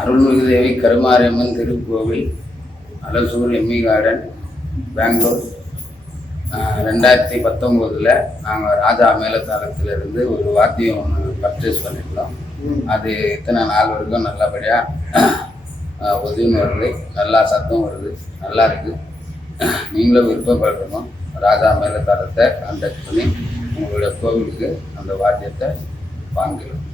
அருள்மிகு தேவி கருமாரியம்மன் திருக்கோவில், அலசூர் Emmy garden, Bangalore. 2019 நாங்கள் ராஜா மேலத்தாளத்திலிருந்து ஒரு வாத்தியம் ஒன்று பர்ச்சேஸ் பண்ணியிருந்தோம். அது இத்தனை நாள் வரைக்கும் நல்லபடியாக உதவின்னு வருது, நல்லா சத்தம் வருது, நல்லா இருக்குது. நீங்களும் விருப்பப்படணும், ராஜா மேலத்தாளத்தை கான்டாக்ட் பண்ணி உங்களுடைய கோவிலுக்கு அந்த வாத்தியத்தை வாங்கிடும்.